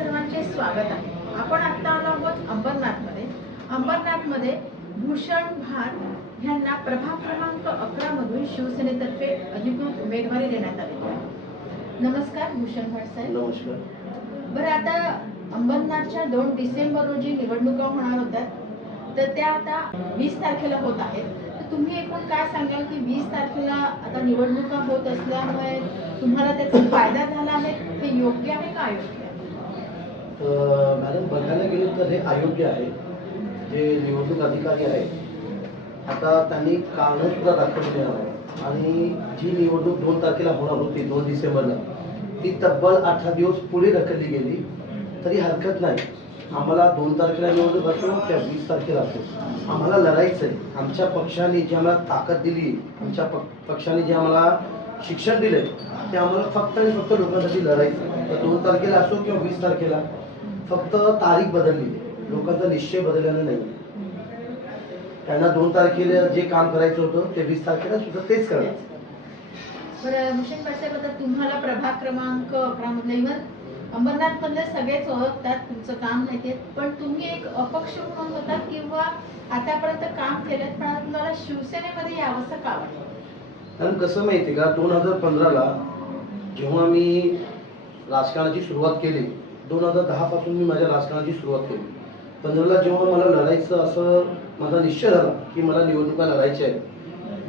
सर्वांचे स्वागत आहे. आपण आता आलो आहोत अंबरनाथमध्ये. अंबरनाथमध्ये भूषण भाट यांना प्रभाग क्रमांक 11 मधून शिवसेनेतर्फे अधिकृत उमेदवारी देण्यात आली आहे. नमस्कार भूषण भाट साहेब. नमस्कार. बरं, आता अंबरनाथच्या 2 डिसेंबर रोजी निवडणुका होणार होत्या, तर त्या आता 20 तारखेला होत आहेत. तर तुम्ही एकूण काय सांगाल की 20 तारखेला आता निवडणुका होत असल्यामुळे तुम्हाला त्याचा फायदा झाला आहे, हे योग्य आहे का अयोग्य आहे? मॅडम, बघायला गेलं तर हे अयोग्य आहे. जे निवडणूक अधिकारी आहेत आता त्यांनी कारणं सुद्धा दाखवलेली आहे आणि जी निवडणूक 2 तारखेला होणार होती 2 डिसेंबरला ती तब्बल 18 दिवस पुढे ढकलली गेली तरी हरकत नाही. आम्हाला 2 तारखेला निवडणूक असो किंवा 20 तारखेला असो आम्हाला लढायचं आहे. आमच्या पक्षाने जी आम्हाला ताकद दिली, आमच्या पक्षाने जे आम्हाला शिक्षण दिले ते आम्हाला फक्त आणि फक्त लोकांसाठी लढायचं. तर 2 तारखेला असो किंवा 20 तारखेला फक्त तारीख बदलली, लोकांचा निश्चय बदललेला नाही. त्यांना 2 तारखेला जे काम करायचं होतं ते 20 तारखेला सुद्धा तेच करायचं. बरं भूषण भाट साहेब, आता तुम्हाला प्रभाग क्रमांक 11 मधले इव्हन अंबरनाथ मधले सगळेच ओळखतात, तुमचं काम माहिती आहे, पण तुम्ही एक अपक्ष म्हणून होता किंवा आतापर्यंत काम केलं, पण आता तुम्हाला शिवसेनेमध्ये यावंसं का वाटतं? कारण कसं माहिती का, 2015ला जेव्हा मी राजकारणाची सुरुवात केली, 2010 पासून मी माझ्या राजकारणाची सुरुवात केली. 15ला जेव्हा मला लढायचं असं माझा निश्चय झाला की मला निवडणुका लढायच्या आहेत,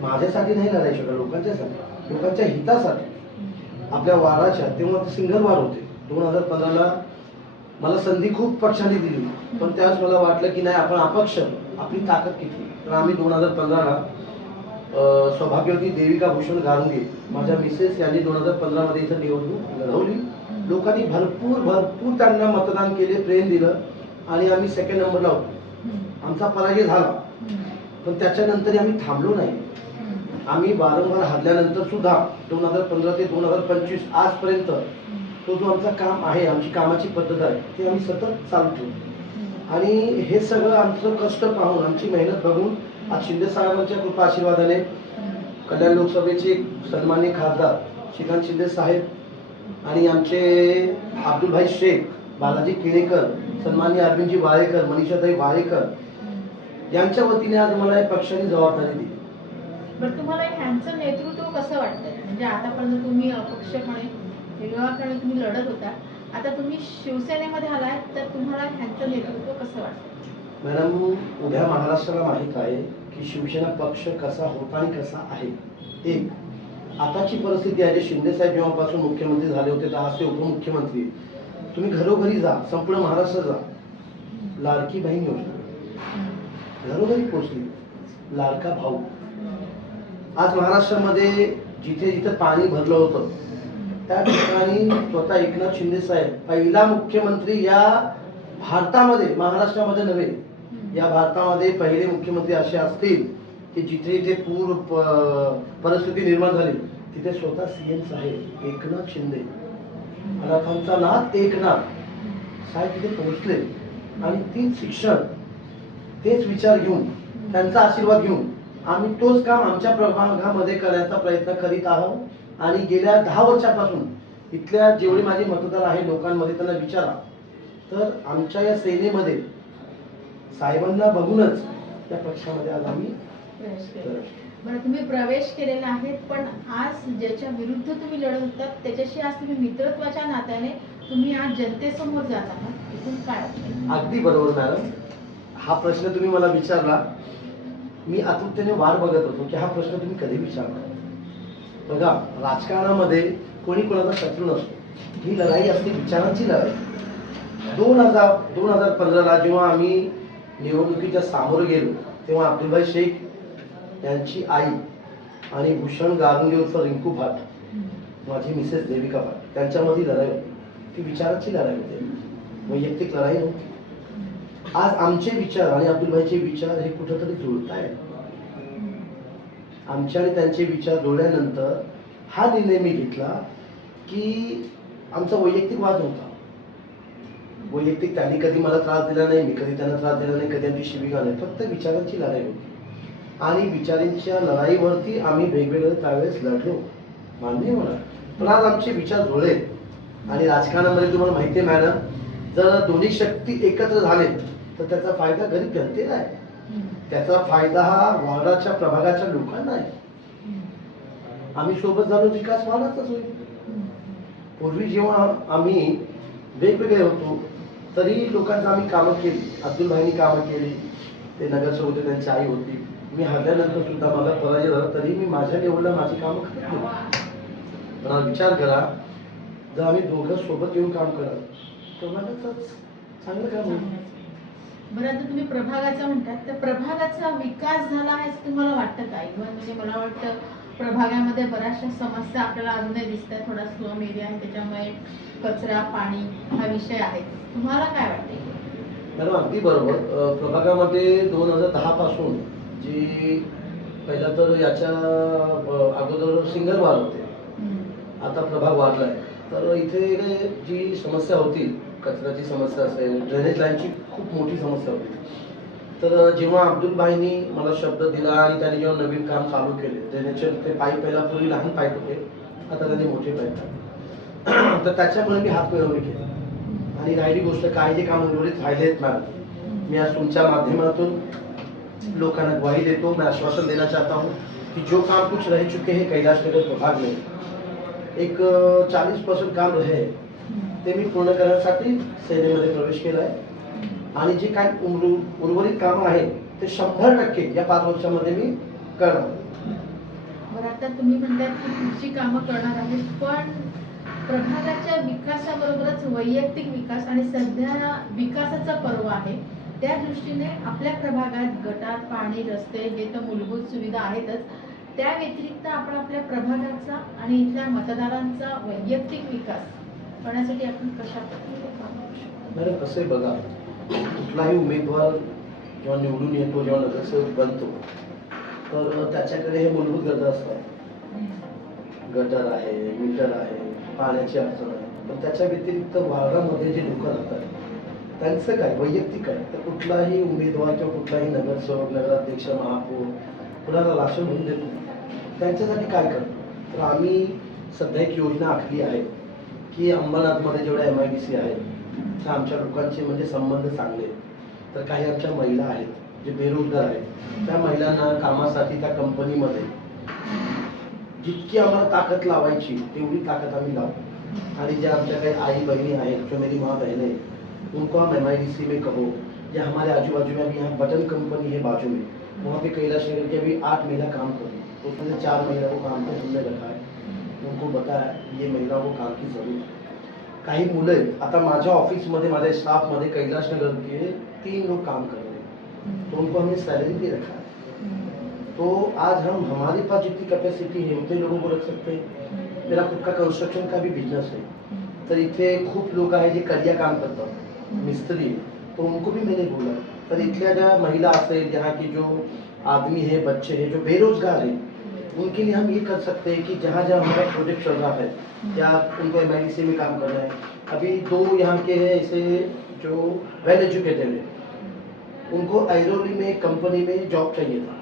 माझ्यासाठी नाही लढायच्या का, लोकांच्यासाठी, लोकांच्या हितासाठी, आपल्या वाराच्या. तेव्हा सिंगल वार होते. 2015ला मला संधी खूप पक्षांनी दिली, पण त्यावेळेस मला वाटलं की नाही, आपण अपक्ष, आपली ताकद किती. तर आम्ही 2015ला सौभाग्यवती देविका भूषण गारुंगे माझ्या मिसेस यांनी 2015 मध्ये इथं निवडणूक लढवली. लोकांनी भरपूर त्यांना मतदान केले, प्रेम दिलं आणि आम्ही सेकंड नंबरला होतो. आमचा पराजय झाला, पण त्याच्यानंतर आम्ही थांबलो नाही. आम्ही वारंवार हरल्यानंतर सुद्धा 2015 ते 2025 आजपर्यंत तो जो आमचा काम आहे, आमची कामाची पद्धत आहे, ती आम्ही सतत चालू ठेवतो. आणि हे सगळं आमचं कष्ट पाहून, आमची मेहनत बघून आज शिंदे साहेबांच्या कृपा आशीर्वादाने कल्याण लोकसभेचे सन्माननीय खासदार श्रीकांत शिंदे साहेब आणि आमचे अब्दुलभाई शेख, बालाजी केळेकर, सन्माननीय अरविंदजी वाळेकर, मनीषाताई वाळेकर यांच्या वतीने आज मला या पक्षाने जबाबदारी दिली. बरं, तुम्हाला ह्यांचं नेतृत्व कसं वाटतंय? म्हणजे आतापर्यंत तुम्ही अपक्षपणे विरोधाकडे तुम्ही लढत होता, आता तुम्ही शिवसेनेमध्ये आलाय, तर तुम्हाला ह्यांचं नेतृत्व कसं वाटतं? मॅडम, उभ्या महाराष्ट्राला माहीत आहे की शिवसेना पक्ष कसा होता आणि कसा आहे. एक आताची परिस्थिती आहे, जे शिंदे साहेब जेव्हापासून मुख्यमंत्री झाले होते तर आज ते उपमुख्यमंत्री. तुम्ही घरोघरी जा, संपूर्ण महाराष्ट्र जा, लाडकी बहीण योजना घरोघरी पोहोचली, लाडका भाऊ. आज महाराष्ट्रामध्ये जिथे जिथे पाणी भरलं होतं त्या ठिकाणी स्वतः एकनाथ शिंदे साहेब पहिला मुख्यमंत्री या भारतामध्ये, महाराष्ट्रामध्ये नव्हे, या भारतामध्ये पहिले मुख्यमंत्री असे असतील की जिथे जिथे पूर परिस्थिती निर्माण झाली तिथे स्वतः सीएम साहेब एकनाथ शिंदे, अनाथांचा नाथ एकनाथ साहेब तिथे पोहोचले. आणि तीच शिक्षण, तेच विचार घेऊन, त्यांचा आशीर्वाद घेऊन आम्ही तोच काम आमच्या प्रभागामध्ये करण्याचा प्रयत्न करीत आहोत. आणि गेल्या 10 वर्षापासून इथल्या जेवढे माझे मतदार आहे लोकांमध्ये त्यांना विचारा, तर आमच्या या सेनेमध्ये साहेबांना बघूनच त्या पक्षामध्ये आज आम्ही प्रवेश केला. बरं, तुम्ही प्रवेश केलेला आहे, पण आज ज्याच्या विरुद्ध तुम्ही लढत होतात त्याच्याशी आज तुम्ही मित्रत्वाच्या नात्याने तुम्ही आज जनतेसमोर जात आहात, इथून काय वाटतं? अगदी बरोबर मॅडम, हा प्रश्न तुम्ही मला विचारला. मी आतुरतेने वाट बघत होतो की हा प्रश्न तुम्ही कधी विचारला. बघा, राजकारणामध्ये कोणी कोणाचा शत्रू नसतो. ही लढाई असते विचारांची लढाई. 2015ला जेव्हा आम्ही निवडणुकीच्या सामोरं गेलो तेव्हा अब्दुलभाई शेख यांची आई आणि भूषण गारुंगे उर्फ रिंकू भाट, माझी मिसेस देविका भाट, त्यांच्यामध्ये लढाई होती. ती विचाराची लढाई होती, वैयक्तिक लढाई नव्हती. आज आमचे विचार आणि अब्दुलभाईचे विचार हे कुठंतरी जुळत आहेत. आमचे आणि त्यांचे विचार जुळल्यानंतर हा निर्णय मी घेतला की आमचा वैयक्तिक वाद होता. वैयक्तिक त्यांनी कधी मला त्रास दिला नाही, मी कधी त्यांना त्रास दिला नाही, कधी आमची शिबिका नाही, फक्त विचारांची लढाई होती. आणि विचारांच्या लढाईवरती आम्ही वेगवेगळे त्यावेळेस लढलो, मान्य होणार. पण आज आमचे विचार जुळले आणि राजकारणामध्ये तुम्हाला माहिती आहे मॅडम, जर दोन्ही शक्ती एकत्र झाले तर त्याचा फायदा गरीब जनतेला आहे, त्याचा फायदा हा वार्डाच्या प्रभागाच्या लोकांना आहे. आम्ही सोबत झालो विकास वाढतच होईल. पूर्वी जेव्हा आम्ही वेगवेगळे होतो तरी लोकांचं आम्ही कामं केली, अब्दुल भाईनी कामं केली, ते नगरसेवक होते, त्यांची आई होती. मी हरल्यानंतर सुद्धा माझा पराजय झाला तरी मी माझ्या लेवलला माझी कामं करत होतो. पण आज विचार करा, जर आम्ही दोघं सोबत येऊन काम कराल तर प्रभागाचंच चांगलं काम होईल. बरं, आता तुम्ही प्रभागाचा म्हणतात, तर प्रभागाचा विकास झाला आहे असं तुम्हाला वाटतं का? इव्हन म्हणजे मला वाटतं प्रभागामध्ये बऱ्याचशा समस्या आपल्याला अजूनही दिसत आहेत. थोडा स्लम एरिया आहे, त्याच्यामुळे कचरा, पाणी हा विषय आहे. तुम्हाला काय वाटते? मॅडम अगदी बरोबर. प्रभागामध्ये 2010 पासून जी पहिला तर याच्या अगोदर सिंगल वार होते, आता प्रभाग वाढलाय. तर इथे जी समस्या होती, कचऱ्याची समस्या असेल, ड्रेनेज लाईनची खूप मोठी समस्या होती. तर जेव्हा अब्दुल भाईंनी मला शब्द दिला आणि त्यांनी जेव्हा नवीन काम चालू केले, ड्रेनेजचे ते पाईप पहिला पूर्वी लहान पाईप होते, आता त्यांनी मोठे पाईप टाकले. तर त्याच्यामुळे मी हात मिळवणी केली. आणि राहिली गोष्ट काही जे काम उर्वरित राहिलेत मॅडम, मी आज तुमच्या माध्यमातून लोकांना ग्वाही देतो, मैं आश्वासन देना चाहता हूँ कि जो काम कुछ रह चुके हैं कैलाश नगर प्रभाग में, एक 40% काम रहे ते मी पूर्ण करण्यासाठी सेनेमध्ये प्रवेश केला आहे. आणि जे काही उर्वरित कामं आहेत ते 100% या 5 वर्षामध्ये मी करणार. बरं, आता तुम्ही म्हणताय की पुढची कामं करणार आहेत, पण प्रभागाच्या विकासाबरोबरच वैयक्तिक विकास आणि सध्या विकासाचा पर्व आहे, त्या दृष्टीने आपल्या प्रभागात गटार, पाणी, रस्ते हे तर मूलभूत सुविधा आहेतच. त्या व्यतिरिक्त आपण आपल्या प्रभागाचा आणि इथल्या मतदारांचा वैयक्तिक विकास करण्यासाठी आपण कशा प्रकारे काम करू शकतो? मॅडम कसं आहे बघा, कुठलाही उमेदवार जेव्हा निवडून येतो, जेव्हा नगरसेवक बनतो, तर त्याच्याकडे हे मूलभूत गरजा असतात. गटर आहे, मीटर आहे, पाण्याची अडचण आहे. पण त्याच्या व्यतिरिक्त वार्डामध्ये जे लोक राहतात त्यांचं काय वैयक्तिक आहे. तर कुठलाही उमेदवार किंवा कुठलाही नगरसेवक, नगराध्यक्ष, महापौर कुणाला राशन होऊन देतो, त्यांच्यासाठी काय करतो? तर आम्ही सध्या एक योजना आखली आहे की अंबरनाथमध्ये जेवढ्या MIDC आहेत त्या आमच्या लोकांचे म्हणजे संबंध चांगले आहेत. तर काही आमच्या महिला आहेत जे बेरोजगार आहेत, त्या महिलांना कामासाठी त्या कंपनीमध्ये जितकी आम्हाला ताकद लावायची तेवढी ताकद आम्ही लावतो. आणि जे आमच्या काही आई बहनी हैं, जो मेरी माँ बहनें हैं, उनको हम MIDC में कहो या हमारे आजू बाजू में अभी यहाँ बटन कंपनी है बाजू में, वहाँ पे कैलाश नगर की अभी 8 महिला काम कर रही है. तो उसमें से 4 महिला को काम पे हमने रखा है. उनको बताया ये महिलाओं को काम की जरूरत है. काही मुलं आहेत, आता माझ्या ऑफिसमध्ये माझ्या स्टाफमध्ये कैलाश नगर के 3 लोग काम कर रहे हैं, तो उनको हमने सैलरी भी रखा है. तो आज हम हमारे पास जितनी कैपेसिटी है उतने लोगों को रख सकते हैं. मेरा खुद का कंस्ट्रक्शन का भी बिजनेस है, तर इथे खूप लोक आहे जे करिया काम करतात, मिस्त्री, तो उनको भी मैंने बोला. तर इथल्या ज्या महिला असेल, यहाँ की जो आदमी है, बच्चे हैं जो बेरोजगार हैं, उनके लिए हम ये कर सकते हैं कि जहाँ जहाँ हमारा प्रोजेक्ट चल रहा है या उनको MIDC में काम करना है. अभी 2 यहाँ के हैं ऐसे जो वेल एजुकेटेड है, उनको ऐरोली में कंपनी में जॉब चाहिए था.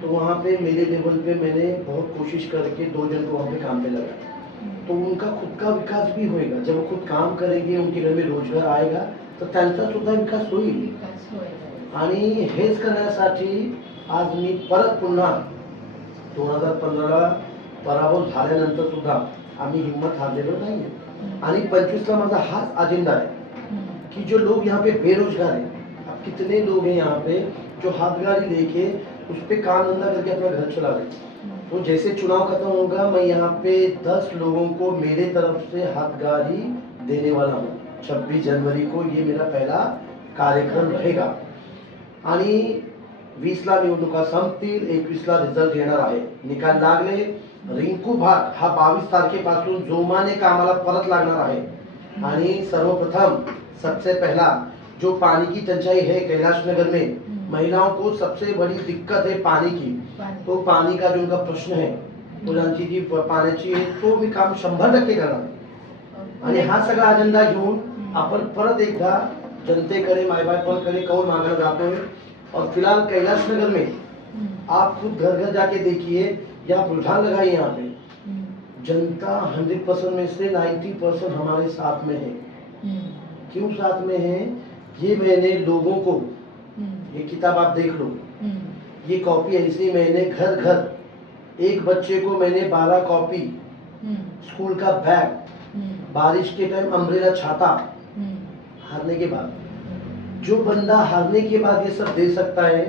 तो वहाँ पे मेरे लेवल पे मैंने बहुत कोशिश करके 2 जन को वहाँ पे काम पे लगाया. तो उनका खुद का विकास भी होएगा. जब वो खुद काम करेंगे, उनके घर में रोजगार आएगा, तर त्यांचा सुद्धा विकास होईल. आणि हेच करण्यासाठी आज मी परत पुन्हा 2015ला पराभव झाल्यानंतर सुद्धा आम्ही हिम्मत हारलेलो नाही. आणि 25ला माझा हाच अजेंडा आहे कि जो लोग यहाँ पे बेरोजगार हैं, अब कितने लोग हैं यहाँ पे जो हाथगाड़ी लेके उस पे काम धंधा करके अपना घर चला रहे. तो जैसे चुनाव खत्म होगा, मैं यहाँ पे 10 लोगों को मेरे तरफ से हाथगाड़ी देने वाला हूँ. 26 जनवरी को ये मेरा पहला कार्यक्रम रहेगा. आणि 20ला निवडणुका संपतील, 21ला रिझल्ट येणार आहे. निकाल लागले, रिंकू भाग हा 22 तारखेपासून जोमाने कामाला परत लागणार आहे. आणि सर्वप्रथम सबसे पहला जो पानी की टंचाई है कैलाश नगर में, महिलाओं को सबसे बड़ी दिक्कत है पानी की. तो पानी का जो उनका प्रश्न है, मुलांची जी पाण्याची, तो मी काम 100% करणार. आणि हा सगळा अजेंडा घेऊन आपण परत एकदा जनतेकडे, मायबापांकडे कौल मागणं जातोय. और फिलहाल कैलाश नगर में आप खुद घर घर जाके देखिए या रुझान लगाइए, यहाँ पे जनता 100% में से 90% हमारे साथ में है. क्यों साथ में है, ये मैंने लोगों को, ये किताब आप देख लो, ये कॉपी ऐसी मैंने घर घर, एक बच्चे को मैंने 12 कॉपी, स्कूल का बैग, बारिश के टाइम अम्ब्रेला छाता, हारने के बाद। जो बंदा हारने के बाद ये सब दे सकता है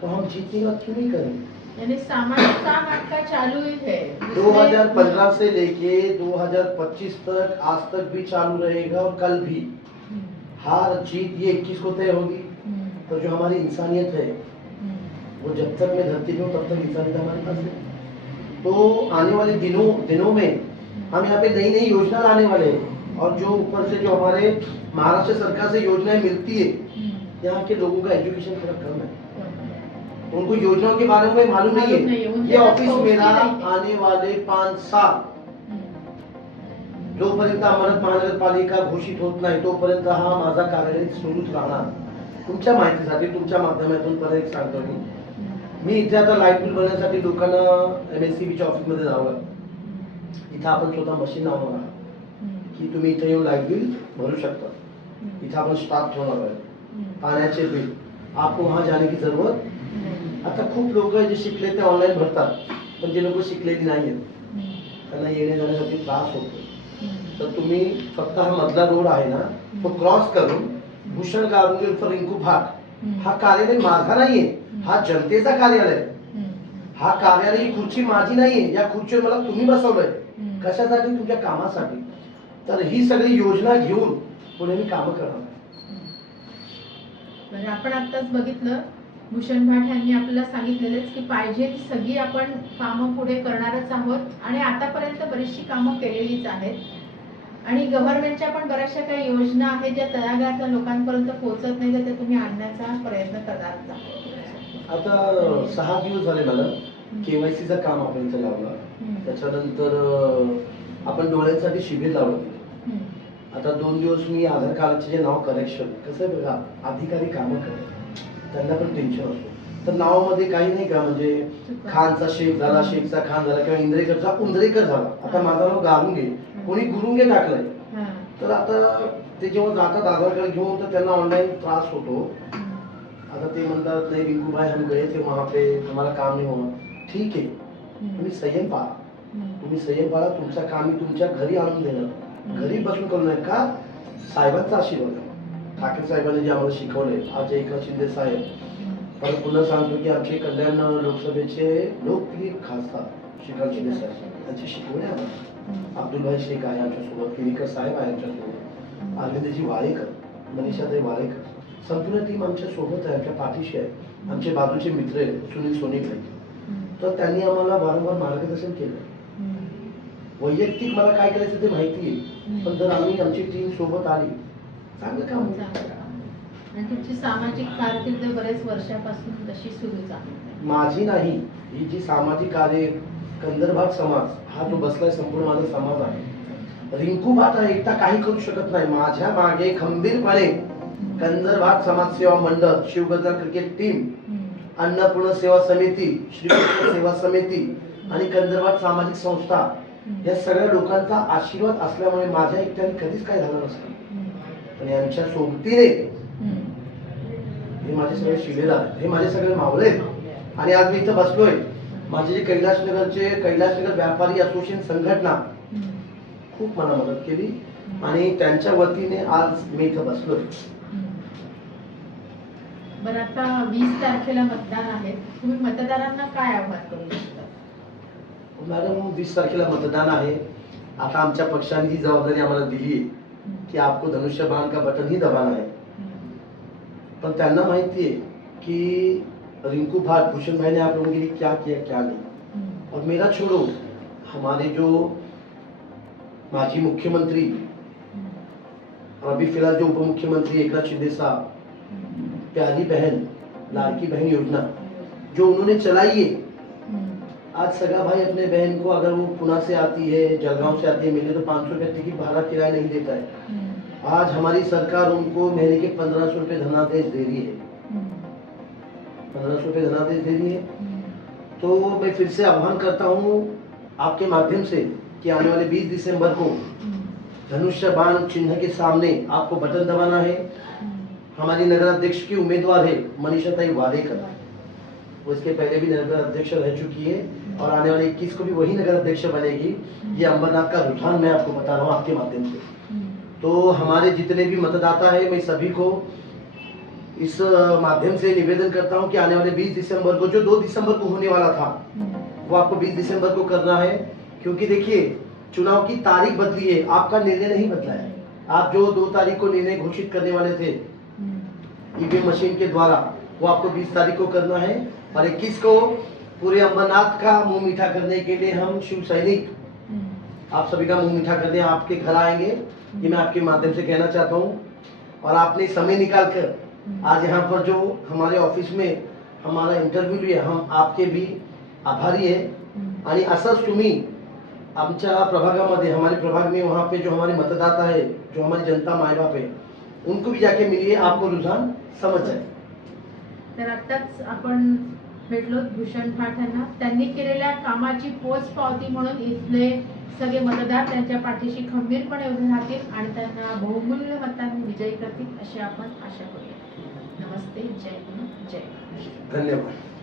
तो हम जीतने के बाद क्यों नहीं करेंगे? यानी सामाजिक काम आपका चालू ही है। 2015 से लेके 2025 तक, आज तक भी चालू रहेगा और कल भी। हार जीत ये 21 को तय होगी, तो जो हमारी इंसानियत है वो जब तक मैं धरती पे हूँ तब तक इंसानियत हमारे पास है। तो आने वाले दिनों में हम यहाँ पे नई नई योजना लाने वाले हैं, और जो ऊपर से जो हमारे महाराष्ट्र सरकार से योजनाएं मिलती है, यहाँ के लोगों का एजुकेशन थोड़ा कम है, उनको योजनाओं के बारे में मालूम नहीं है। ये ऑफिस मेरा आने वाले 5 साल जोपर्यंत अमरावती महानगरपालिका घोषित होत नाही तोपर्यंत हा माझा कार्यालय सुरूच राहणार. तुमच्या माहितीसाठी तुमच्या माध्यमातून परत एक सांगतो मी इथे आता लाईट बिल भरण्यासाठी लोकांना MSCB च्या ऑफिस मध्ये जावं लागतं. इथं आपण स्वतः मशीन लावणार आहोत की तुम्ही इथे येऊन लाईट बिल भरू शकता. इथं आपण स्टाफ ठेवणार आहे. पाण्याचे बिल आपको वहाँ जाने की जरूरत. आता खूप लोक जे शिकले ते ऑनलाईन भरतात, पण जे लोक शिकलेली नाही आहेत त्यांना येण्या जाण्यासाठी त्रास होतो. तर तुम्ही फक्त हा मधला रोड आहे ना तो क्रॉस करून भूषण गारुंगे उर्फ रिंकू भाट, हा कार्यालय माझा नाहीये, हा जनतेचा कार्यालय. हा कार्यालय, ही खुर्ची माझी नाहीये, या खुर्चीवर मला तुम्ही बसवलंय. कशासाठी? तुमच्या कामासाठी. तर ही सगळी योजना घेऊन पुढे मी कामं करणार. म्हणजे आपण आताच बघितलं भूषण भाट यांनी आपल्याला सांगितलेलंच की पाहिजे ती सगळी आपण कामं पुढे करणारच आहोत आणि आतापर्यंत बरीचशी कामं केलेलीच आहेत आणि गव्हर्नमेंटच्या पण बऱ्याचशा काही योजना आहेत ज्या तळागाळातल्या लोकांपर्यंत पोहोचत नाही तर ते तुम्ही आणण्याचा प्रयत्न करणार आहात. आता 6 दिवस झाले मला KYC चं काम आपण इथे लावलं. त्याच्यानंतर आपण डोळ्यांसाठी शिबिर लावलं. आता 2 दिवस मी आधार कार्डचे जे नाव करेक्शन कसं आहे बघा, अधिकारी कामं करतात त्यांना पण टेन्शन असतो. तर नावामध्ये काही नाही का, म्हणजे खानचा शेख झाला, शेखचा खान झाला किंवा इंद्रेकरचा उंद्रेकर झाला. आता माझं नाव गारुंगे, कोणी गुरुंगे टाकलंय. तर आता ते जेव्हा जातात आधार कार्ड घेऊन तर त्यांना ऑनलाईन त्रास होतो. आता ते म्हणतात नाही रिंकू भाई हम गए थे वहाँ पे हमारा काम नहीं हुआ. ठीक आहे, तुम्ही संयम पाळा. तुम्ही संयम पाळा. तुमचं काम मी तुमच्या घरी आणून देणार, घरी बसून करू नये का. साहेबांचा आशीर्वाद आहे. ठाकरे साहेबांनी जे आम्हाला शिकवले, आज एकनाथ शिंदे साहेब, परत पुन्हा सांगतो की आमचे कल्याण लोकसभेचे लोकप्रिय खासदार श्रीकांत शिंदे साहेब त्यांची शिकवणे आम्हाला. अब्दुलभाई शेख आहे आमच्यासोबत, केणीकर साहेब आहे आमच्यासोबत, अरविंदजी वाळेकर, मनीषाताई वाळेकर, संपूर्ण टीम आमच्या सोबत आहे, आमच्या पाठीशी आहे. आमचे बाजूचे मित्र आहेत सुनील सोनीभाई. तर त्यांनी आम्हाला वारंवार मार्गदर्शन केलं. वैयक्तिक मला काय करायचं ते माहिती आहे, पण जर आम्ही आमची टीम सोबत आली चांगलं काम होतं. आणि तुमची सामाजिक कारकीर्द बरेच वर्षापासून तशी सुरूच आहे. माझी नाही, ही जी सामाजिक कार्य कंदरभाग समाज हा जो बसलाय संपूर्ण माझा समाज आहे. रिंकू भाट हा एकटा काही करू शकत नाही. माझ्या मागे खंबीरपणे कंदरभाग समाजसेवा मंडळ, शिवगंगा क्रिकेट टीम, अन्नपूर्ण सेवा समिती, श्रीकृष्ण सेवा समिती आणि कंदरभाग सामाजिक संस्था या सगळ्या लोकांचा आशीर्वाद असल्यामुळे माझ्या एकट्याने कधीच काय झालं नसतं. पण यांच्या सोबतीने हे माझे सगळे शिलेदार आहेत, हे माझे सगळे मावळे आहेत. आणि आज मी इथं बसलोय. माझे जे कैलासनगर व्यापारी असोसिएशन संघटना खूप मला मदत केली आणि त्यांच्या वतीने आज मी इथं बसलोय. बरं, आता 20 तारखेला मतदान आहे, तुम्ही मतदारांना काय आव्हान करू शकता? मॅडम 20 तारखेला मतदान आहे. आता आमच्या पक्षाने ही जबाबदारी आम्हाला दिली आहे कि आपको धनुष्यबाण का बटन ही दबाना है. पण त्यांना माहिती है कि रिंकू भाट, भूषण भाई ने आप लोगों के लिए क्या किया क्या नहीं. और मेरा छोड़ो, हमारे जो माजी मुख्यमंत्री और अभी फिलहाल जो उप मुख्यमंत्री एकनाथ शिंदे साहब, प्यारी बहन लाड़की बहन योजना जो उन्होंने चलाई है. आज सगा भाई अपने बहन को अगर वो पुणे से आती है, जलगांव से आती है, मिले तो 500 रुपये टिकट भाड़ा किराया नहीं देता है. आज हमारी सरकार उनको महीने के 1500 रुपये धनादेश दे रही है. 1500 रुपये धनादेश दे रही है. तो मैं फिर से आह्वान करता हूँ आपके माध्यम से कि आने वाले 20 दिसंबर को धनुष्य बाण चिन्ह के सामने आपको बटन दबाना है। हमारी नगर अध्यक्ष की उम्मीदवार है मनीषाताई वाडेकर, वो इसके पहले भी नगर अध्यक्ष रह चुकी है और आने वाले 21 को भी वही नगर अध्यक्ष बनेगी। ये अंबरनाथ का रुझान मैं आपको बता रहा हूँ आपके माध्यम से। तो हमारे जितने भी मतदाता है, मैं सभी को इस माध्यम से निवेदन करता हूँ कि आने वाले 20 दिसंबर को, जो 2 दिसंबर को होने वाला था, वो आपको 20 दिसंबर को करना है। क्योंकि देखिए, चुनाव की तारीख बदली है, आपका निर्णय नहीं बदला है। आप जो 2 तारीख को निर्णय घोषित करने वाले थे ईवीएम मशीन के द्वारा, वो आपको 20 तारीख को करना है। और 21 को पूरे अंबरनाथ का मुंह मीठा करने के लिए हम शिव सैनिक आप सभी का मुंह मीठा करने आपके घर आएंगे, ये मैं आपके माध्यम से कहना चाहता हूँ। और आपने समय निकाल कर आज यहाँ पर जो हमारे ऑफिस में हमारा इंटरव्यू लिया, हम आपके भी आभारी आहे। आणि असंच तुम्ही आमच्या प्रभागामध्ये, हमारे प्रभाग में वहाँ पे जो हमारे मतदाता है, जो हमारी जनता माय बाप है, उनको भी जाके मिलिए, आपको रुझान समझ जाए। तर आत्ताच आपण भेटलो भूषण ठाट यांना, त्यांनी केलेल्या कामाची पोचपावती म्हणून इथले सगळे मतदार त्यांच्या पाठीशी खंबीरपणे उभे राहतील आणि त्यांना बहुमूल्य मतांनी विजयी करतील अशी आपण आशा करूया। नमस्ते, जय हिंद, जय महाराष्ट्र। धन्यवाद।